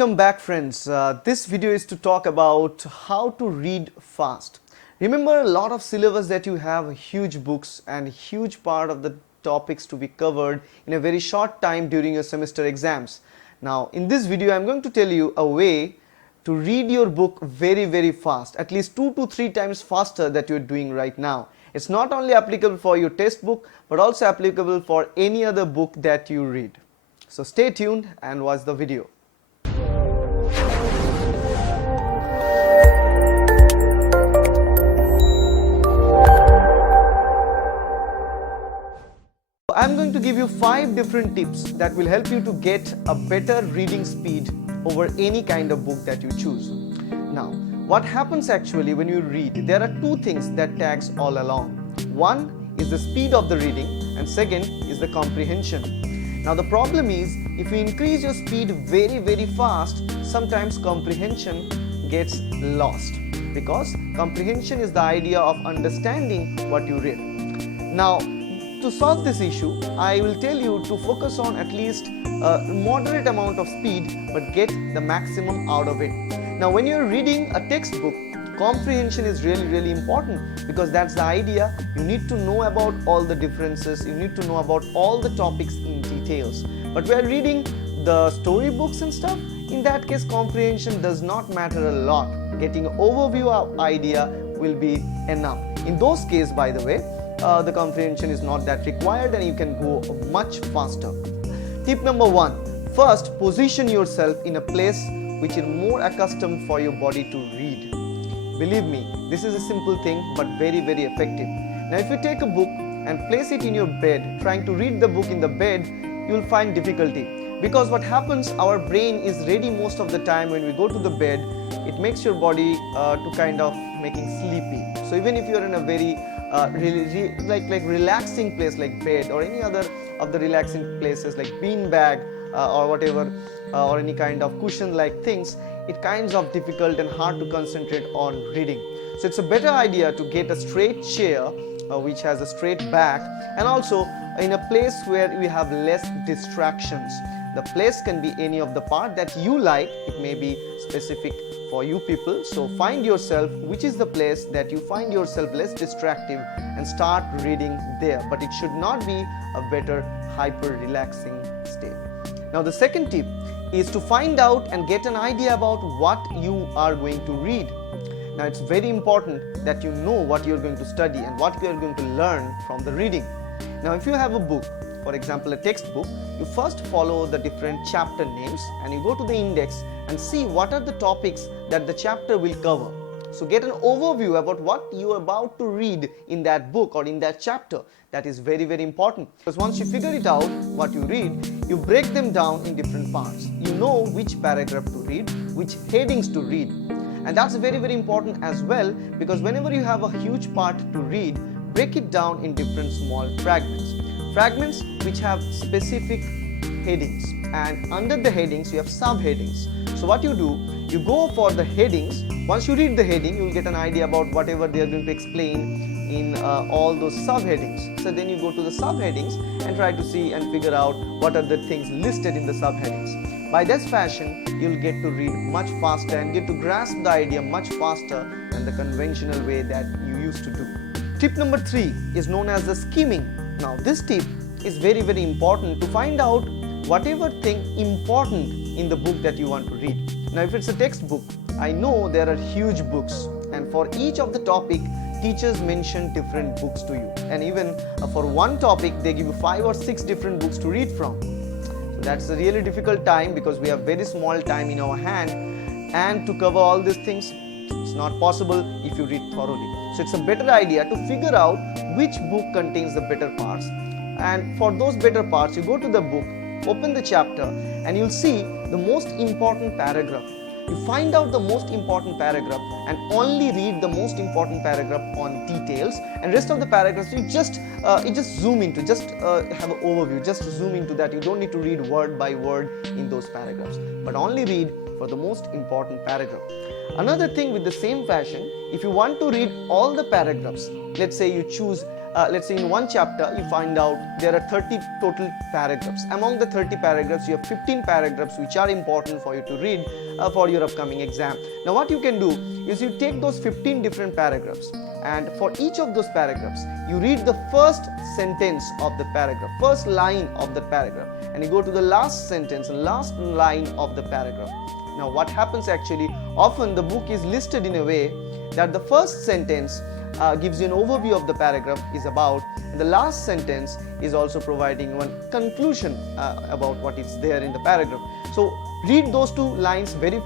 Welcome back, friends. This video is to talk about how to read fast. Remember, a lot of syllabus that you have, huge books and huge part of the topics to be covered in a very short time during your semester exams. Now in this video I'm going to tell you a way to read your book very fast, at least 2 to 3 times faster that you're doing right now. It's not only applicable for your test book but also applicable for any other book that you read. So stay tuned and watch the video. I'm going to give you 5 different tips that will help you to get a better reading speed over any kind of book that you choose. Now, what happens actually when you read? There are 2 things that tags all along. One is the speed of the reading and second is the comprehension. Now the problem is, if you increase your speed very fast, sometimes comprehension gets lost, because comprehension is the idea of understanding what you read. Now, to solve this issue, I will tell you to focus on at least a moderate amount of speed but get the maximum out of it. Now when you're reading a textbook, comprehension is really important, because that's the idea. You need to know about all the differences, you need to know about all the topics in details. But when reading the storybooks and stuff, in that case comprehension does not matter a lot. Getting an overview of idea will be enough. In those cases, by the way, the comprehension is not that required and you can go much faster. Tip number 1. First, position yourself in a place which is more accustomed for your body to read. Believe me, this is a simple thing but very effective. Now if you take a book and place it in your bed, trying to read the book in the bed, you will find difficulty. Because what happens, our brain is ready most of the time when we go to the bed. It makes your body to kind of making sleepy. So even if you are in a very like relaxing place like bed or any other of the relaxing places like bean bag or whatever, or any kind of cushion like things, it kinds of difficult and hard to concentrate on reading. So it's a better idea to get a straight chair which has a straight back, and also in a place where we have less distractions. The place can be any of the part that you like. It may be specific for you people. So find yourself which is the place that you find yourself less distractive and start reading there. But it should not be a better hyper relaxing state. Now the second tip is to find out and get an idea about what you are going to read. Now it's very important that you know what you're going to study and what you are going to learn from the reading. Now if you have a book, for example a textbook, you first follow the different chapter names and you go to the index and see what are the topics that the chapter will cover. So get an overview about what you are about to read in that book or in that chapter. That is very important, because once you figure it out what you read, you break them down in different parts. You know which paragraph to read, which headings to read. And that's very important as well, because whenever you have a huge part to read, break it down in different small fragments. Fragments which have specific headings, and under the headings you have subheadings. So what you do, you go for the headings. Once you read the heading, you will get an idea about whatever they are going to explain in all those subheadings. So then you go to the subheadings and try to see and figure out what are the things listed in the subheadings. By this fashion, you'll get to read much faster and get to grasp the idea much faster than the conventional way that you used to do. Tip number 3 is known as the skimming. Now this tip is very important to find out whatever thing important in the book that you want to read. Now if it's a textbook, I know there are huge books, and for each of the topic, teachers mention different books to you, and even for one topic they give you 5 or 6 different books to read from. So that's a really difficult time, because we have very small time in our hand, and to cover all these things it's not possible if you read thoroughly. So it's a better idea to figure out which book contains the better parts, and for those better parts you go to the book, open the chapter, and you'll see the most important paragraph. You find out the most important paragraph and only read the most important paragraph on details, and rest of the paragraphs you just zoom into, just have an overview, just zoom into that. You don't need to read word by word in those paragraphs, but only read for the most important paragraph. Another thing with the same fashion, if you want to read all the paragraphs, let's say you choose let's say in one chapter you find out there are 30 total paragraphs. Among the 30 paragraphs you have 15 paragraphs which are important for you to read for your upcoming exam. Now what you can do is you take those 15 different paragraphs, and for each of those paragraphs you read the first sentence of the paragraph, first line of the paragraph, and you go to the last sentence and last line of the paragraph. Now what happens actually, often the book is listed in a way that the first sentence gives you an overview of the paragraph is about, and the last sentence is also providing one conclusion about what is there in the paragraph. So read those two lines very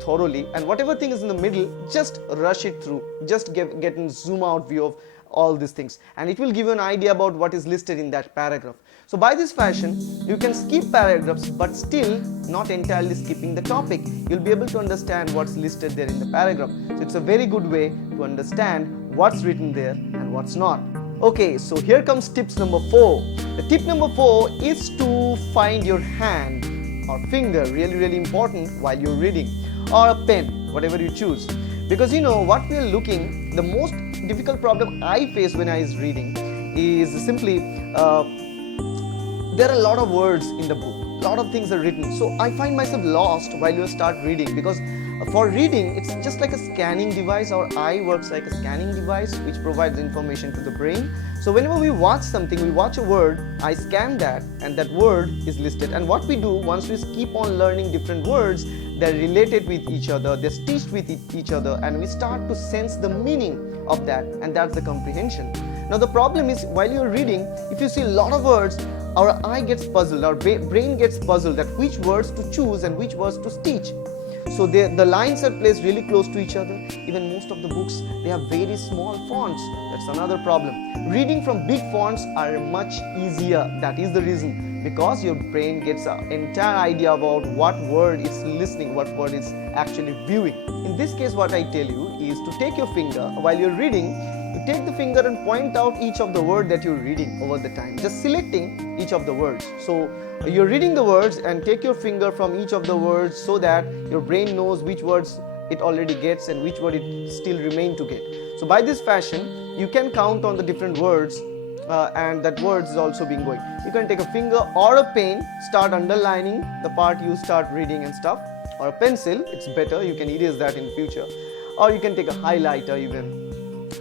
thoroughly, and whatever thing is in the middle, just rush it through, just get a zoom out view of all these things, and it will give you an idea about what is listed in that paragraph. So by this fashion you can skip paragraphs but still not entirely skipping the topic. You'll be able to understand what's listed there in the paragraph. So it's a very good way to understand what's written there and what's not. Okay, so here comes tips number 4. The tip number 4 is to find your hand or finger, really important while you're reading, or a pen, whatever you choose. Because you know what we are looking, the most difficult problem I face when I was reading is simply there are a lot of words in the book, a lot of things are written, so I find myself lost while you start reading, because for reading it's just like a scanning device. Our eye works like a scanning device which provides information to the brain. So whenever we watch something, we watch a word, I scan that, and that word is listed. And what we do once we keep on learning different words, they're related with each other, they're stitched with each other, and we start to sense the meaning of that, and that's the comprehension. Now the problem is, while you're reading, if you see a lot of words, our eye gets puzzled, our brain gets puzzled at which words to choose and which words to stitch. So the lines are placed really close to each other. Even most of the books, they have very small fonts. That's another problem. Reading from big fonts are much easier. That is the reason, because your brain gets an entire idea about what word it's listening, what word it's actually viewing. In this case, what I tell you is to take your finger while you're reading. You take the finger and point out each of the word that you're reading over the time, just selecting each of the words. So you're reading the words and take your finger from each of the words so that your brain knows which words it already gets and which word it still remain to get. So by this fashion you can count on the different words and that words is also being going. You can take a finger or a pen, start underlining the part you start reading and stuff, or a pencil, it's better, you can erase that in future, or you can take a highlighter even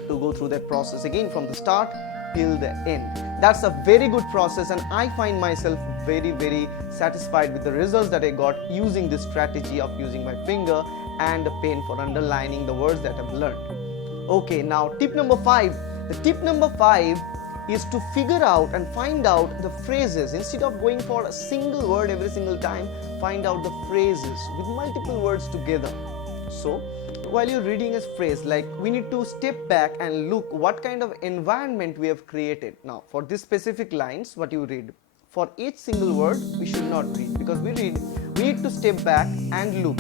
to go through that process again from the start till the end. That's a very good process, and I find myself very satisfied with the results that I got using this strategy of using my finger and a pen for underlining the words that I've learned. Okay, now tip number 5. The tip number 5 is to figure out and find out the phrases. Instead of going for a single word every single time, find out the phrases with multiple words together. So while you're reading a phrase, like, we need to step back and look what kind of environment we have created. Now for this specific lines, what you read, for each single word we should not read, because we need to step back and look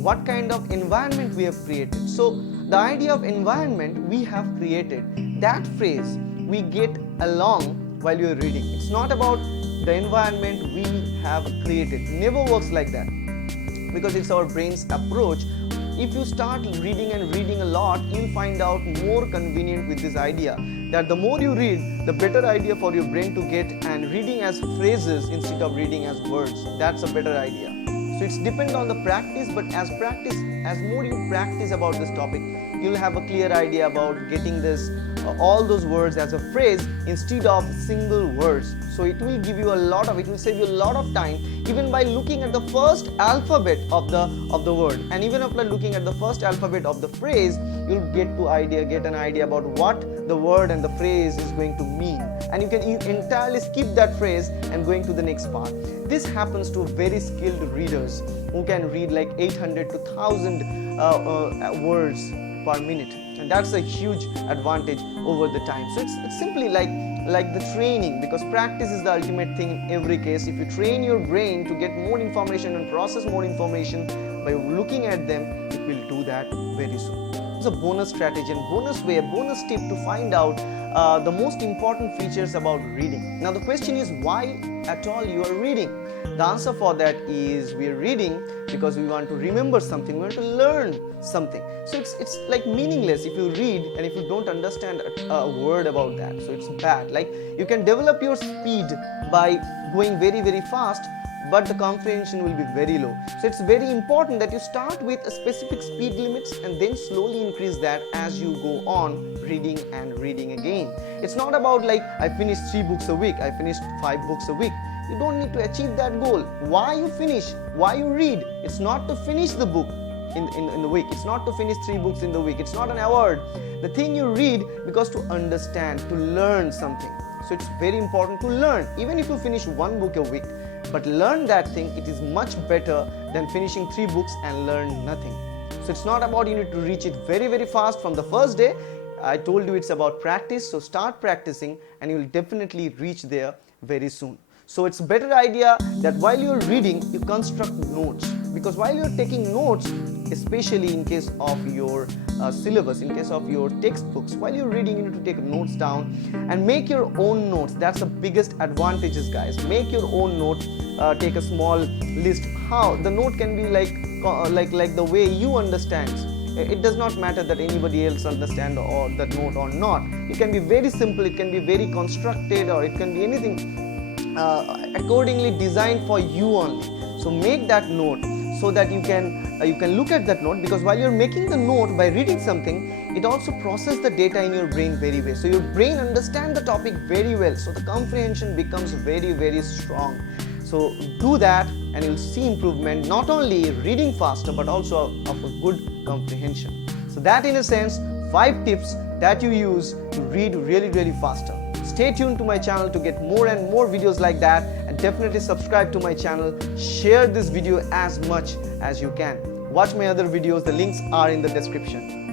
what kind of environment we have created. So the idea of environment we have created, that phrase we get along while you're reading. It's not about the environment we have created. Never works like that, because it's our brain's approach. If you start reading and reading a lot, you'll find out more convenient with this idea that the more you read, the better idea for your brain to get, and reading as phrases instead of reading as words, that's a better idea. So it's depend on the practice, but as more you practice about this topic, you'll have a clear idea about getting this all those words as a phrase instead of single words. So it will give you it will save you a lot of time, even by looking at the first alphabet of the word, and even after looking at the first alphabet of the phrase, you'll get an idea about what the word and the phrase is going to mean, and you can entirely skip that phrase and going to the next part. This happens to very skilled readers who can read like 800 to 1000 words per minute, and that's a huge advantage over the time. So it's simply like the training, because practice is the ultimate thing in every case. If you train your brain to get more information and process more information by looking at them, it will do that very soon. It's a bonus strategy and bonus tip to find out the most important features about reading. Now the question is, why at all you are reading? The answer for that is we are reading because we want to remember something, we want to learn something. So it's like meaningless if you read and if you don't understand a word about that. So it's bad. Like you can develop your speed by going very fast, but the comprehension will be very low. So it's very important that you start with a specific speed limits and then slowly increase that as you go on reading and reading again. It's not about like I finished 3 books a week, I finished 5 books a week. You don't need to achieve that goal. Why you finish? Why you read? It's not to finish the book in the week. It's not to finish 3 books in the week. It's not an award. The thing you read because to understand, to learn something. So it's very important to learn. Even if you finish 1 book a week, but learn that thing, it is much better than finishing 3 books and learn nothing. So it's not about you need to reach it very fast from the first day. I told you it's about practice. So start practicing and you will definitely reach there very soon. So it's a better idea that while you're reading, you construct notes, because while you're taking notes, especially in case of your syllabus, in case of your textbooks, while you're reading, you need to take notes down and make your own notes. That's the biggest advantages, guys. Make your own note. Take a small list. How the note can be like the way you understand. It does not matter that anybody else understand or that note or not. It can be very simple. It can be very constructed, or it can be anything accordingly designed for you only. So make that note so that you can look at that note, because while you're making the note by reading something, it also processes the data in your brain very well. So your brain understands the topic very well. So the comprehension becomes very strong. So do that and you'll see improvement, not only reading faster but also of a good comprehension. So that in a sense 5 tips that you use to read really faster. Stay tuned to my channel to get more and more videos like that, and definitely subscribe to my channel. Share this video as much as you can. Watch my other videos, the links are in the description.